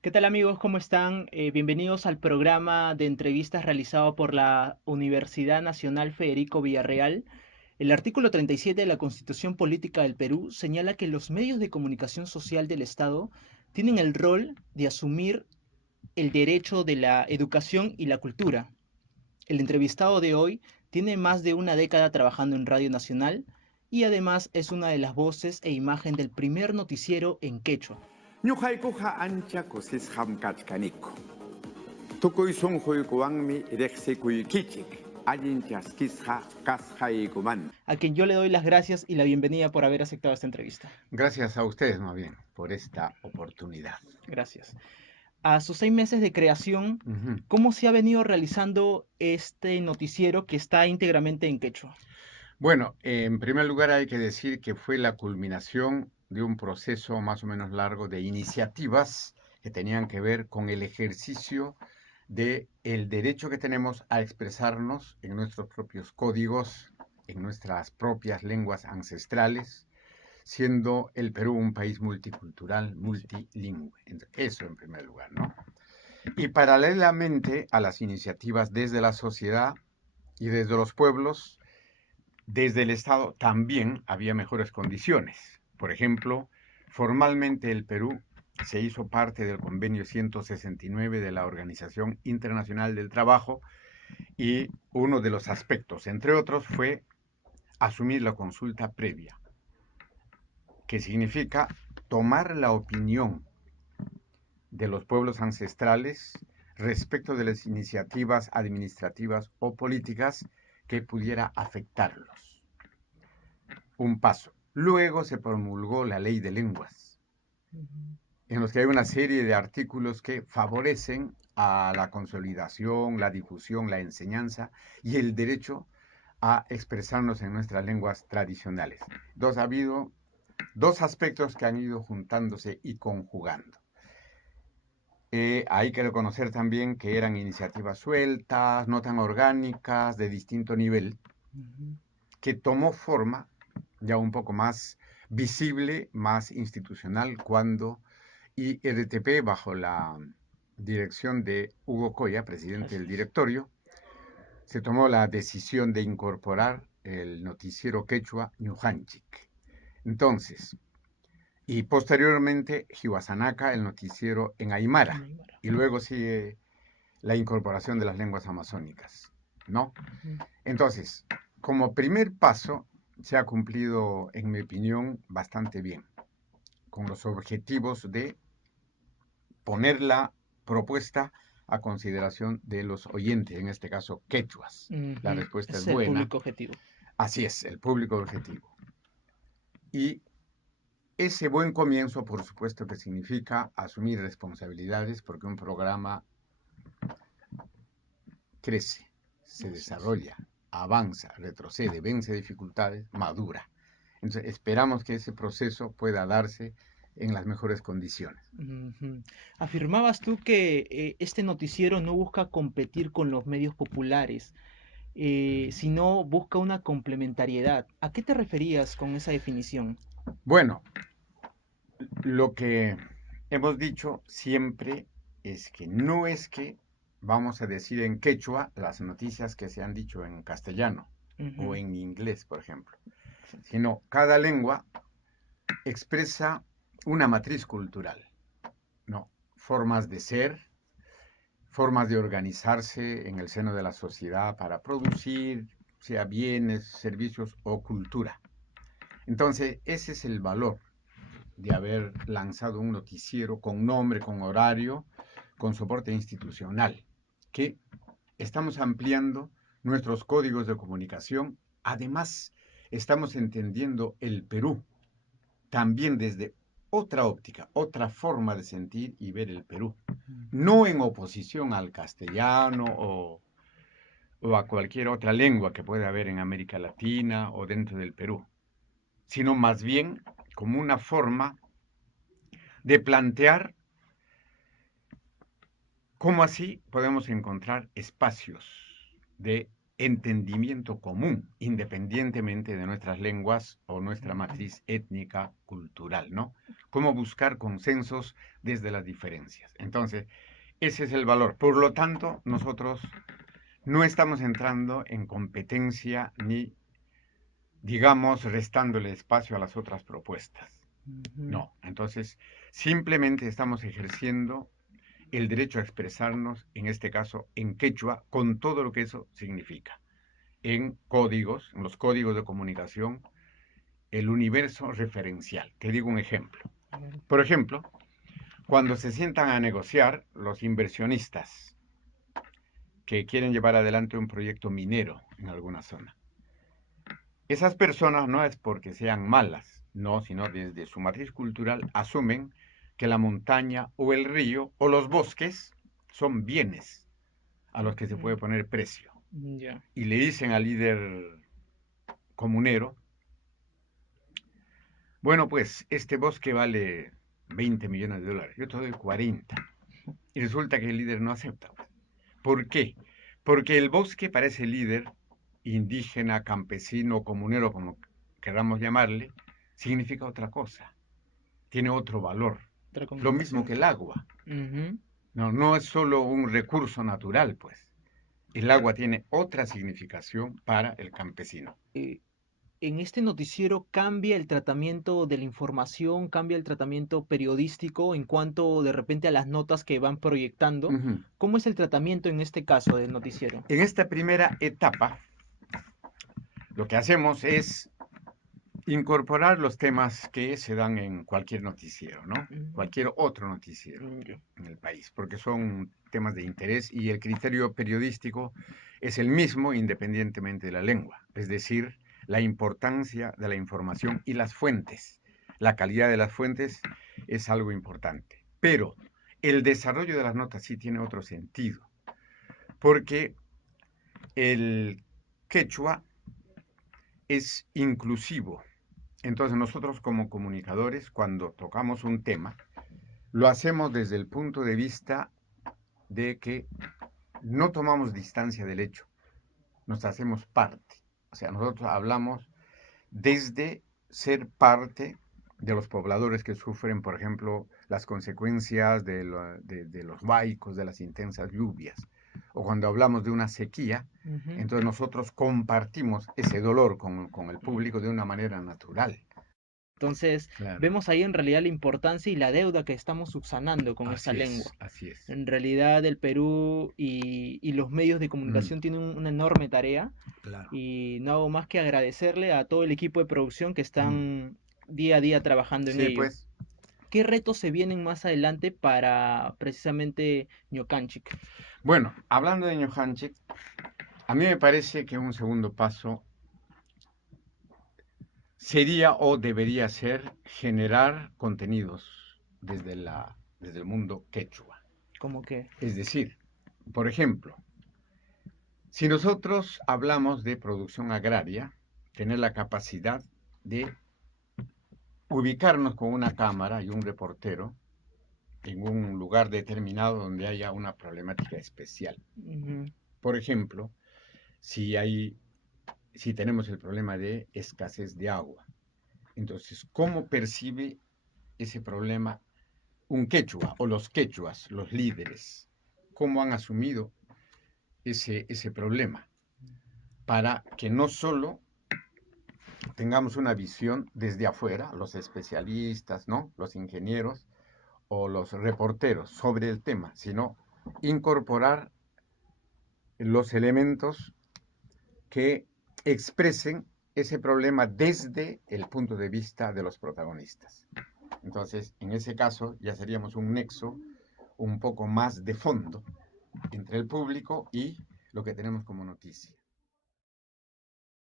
¿Qué tal amigos? ¿Cómo están? Bienvenidos al programa de entrevistas realizado por la Universidad Nacional Federico Villarreal. El artículo 37 de la Constitución Política del Perú señala que los medios de comunicación social del Estado tienen el rol de asumir el derecho de la educación y la cultura. El entrevistado de hoy tiene más de una década trabajando en Radio Nacional y además es una de las voces e imagen del primer noticiero en quechua. Ñuqaykuqa ancha kusisqam kachkaniku. Tukuy sunquykuwanmi riqsikuykichik. Allin chaskisqa kasqaykuman. A quien yo le doy las gracias y la bienvenida por haber aceptado esta entrevista. Gracias a ustedes, más bien, por esta oportunidad. Gracias. A sus 6 meses de creación, Ujú. ¿cómo se ha venido realizando este noticiero que está íntegramente en quechua? Bueno, en primer lugar hay que decir que fue la culminación de un proceso más o menos largo de iniciativas que tenían que ver con el ejercicio de el derecho que tenemos a expresarnos en nuestros propios códigos, en nuestras propias lenguas ancestrales, siendo el Perú un país multicultural, multilingüe. Eso en primer lugar, ¿no? Y paralelamente a las iniciativas desde la sociedad y desde los pueblos, desde el Estado también había mejores condiciones. Por ejemplo, formalmente el Perú se hizo parte del convenio 169 de la Organización Internacional del Trabajo y uno de los aspectos, entre otros, fue asumir la consulta previa, que significa tomar la opinión de los pueblos ancestrales respecto de las iniciativas administrativas o políticas que pudiera afectarlos. Un paso. Luego se promulgó la ley de lenguas, en los que hay una serie de artículos que favorecen a la consolidación, la difusión, la enseñanza y el derecho a expresarnos en nuestras lenguas tradicionales. Ha habido dos aspectos que han ido juntándose y conjugando. Hay que reconocer también que eran iniciativas sueltas, no tan orgánicas, de distinto nivel, que tomó forma ya un poco más visible, más institucional, cuando IRTP, bajo la dirección de Hugo Coya, presidente del directorio, se tomó la decisión de incorporar el noticiero quechua Ñujanchik. Entonces, y posteriormente Jihuasanaca, el noticiero en Aymara, y luego sigue la incorporación de las lenguas amazónicas, ¿no? Entonces, como primer paso, se ha cumplido, en mi opinión, bastante bien, con los objetivos de poner la propuesta a consideración de los oyentes, en este caso quechuas. La respuesta Ese es es el buena. público objetivo. Así es, el público objetivo. Y ese buen comienzo, por supuesto, que significa asumir responsabilidades, porque un programa crece, se desarrolla, avanza, retrocede, vence dificultades, madura. Entonces, esperamos que ese proceso pueda darse en las mejores condiciones. Afirmabas tú que este noticiero no busca competir con los medios populares, sino busca una complementariedad. ¿A qué te referías con esa definición? Bueno, lo que hemos dicho siempre es que no es que vamos a decir en quechua las noticias que se han dicho en castellano o en inglés, por ejemplo, sino cada lengua expresa una matriz cultural, ¿no? Formas de ser, formas de organizarse en el seno de la sociedad para producir, sea bienes, servicios o cultura. Entonces, ese es el valor de haber lanzado un noticiero con nombre, con horario, con soporte institucional, que estamos ampliando nuestros códigos de comunicación. Además, estamos entendiendo el Perú también desde otra óptica, otra forma de sentir y ver el Perú. No en oposición al castellano o a cualquier otra lengua que pueda haber en América Latina o dentro del Perú, sino más bien como una forma de plantear cómo así podemos encontrar espacios de entendimiento común, independientemente de nuestras lenguas o nuestra matriz étnica, cultural, ¿no? Cómo buscar consensos desde las diferencias. Entonces, ese es el valor. Por lo tanto, nosotros no estamos entrando en competencia ni, digamos, restándole espacio a las otras propuestas. No, entonces simplemente estamos ejerciendo el derecho a expresarnos, en este caso en quechua, con todo lo que eso significa. En códigos, en los códigos de comunicación, el universo referencial. Te digo un ejemplo. Por ejemplo, cuando se sientan a negociar los inversionistas que quieren llevar adelante un proyecto minero en alguna zona, esas personas no es porque sean malas, no, sino desde su matriz cultural asumen que la montaña o el río o los bosques son bienes a los que se puede poner precio. Ya. Y le dicen al líder comunero, bueno, pues este bosque vale 20 millones de dólares, yo te doy 40. Y resulta que el líder no acepta. ¿Por qué? Porque el bosque para ese líder, indígena, campesino, comunero, como queramos llamarle, significa otra cosa, tiene otro valor. Otra Lo mismo connotación. que el agua. Ujú. No, no es solo un recurso natural, pues. El agua tiene otra significación para el campesino. En este noticiero cambia el tratamiento de la información, cambia el tratamiento periodístico en cuanto de repente a las notas que van proyectando. Ujú. ¿Cómo es el tratamiento en este caso del noticiero? En esta primera etapa, lo que hacemos es incorporar los temas que se dan en cualquier noticiero, ¿no? Mm, Cualquier otro noticiero ya. en el país, porque son temas de interés y el criterio periodístico es el mismo independientemente de la lengua, es decir, la importancia de la información y las fuentes. La calidad de las fuentes es algo importante, pero el desarrollo de las notas sí tiene otro sentido, porque el quechua es inclusivo. Entonces nosotros como comunicadores, cuando tocamos un tema, lo hacemos desde el punto de vista de que no tomamos distancia del hecho, nos hacemos parte. O sea, nosotros hablamos desde ser parte de los pobladores que sufren, por ejemplo, las consecuencias de los huaicos, de las intensas lluvias. O cuando hablamos de una sequía, Ujú. entonces nosotros compartimos ese dolor con el público de una manera natural. Entonces, Claro. vemos ahí en realidad la importancia y la deuda que estamos subsanando con esta Así lengua. es, así es. En realidad, el Perú y los medios de Mm, comunicación tienen una enorme tarea claro. y no hago más que agradecerle a todo el equipo de producción que Mm. están día a día trabajando en Sí, ello. pues. ¿Qué retos se vienen más adelante para precisamente Ñocanchic? Bueno, hablando de Ñujanchik, a mí me parece que un segundo paso sería o debería ser generar contenidos desde el mundo quechua. Como que, Es decir, por ejemplo, si nosotros hablamos de producción agraria, tener la capacidad de ubicarnos con una cámara y un reportero en un lugar determinado donde haya una problemática especial. ujú, Por ejemplo, si si tenemos el problema de escasez de agua. Entonces, ¿cómo percibe ese problema un quechua o los quechuas, los líderes? ¿Cómo han asumido ese problema? Para que no solo tengamos una visión desde afuera, los especialistas, ¿no? Los ingenieros o los reporteros sobre el tema, sino incorporar los elementos que expresen ese problema desde el punto de vista de los protagonistas. Entonces, en ese caso, ya seríamos un nexo un poco más de fondo entre el público y lo que tenemos como noticia.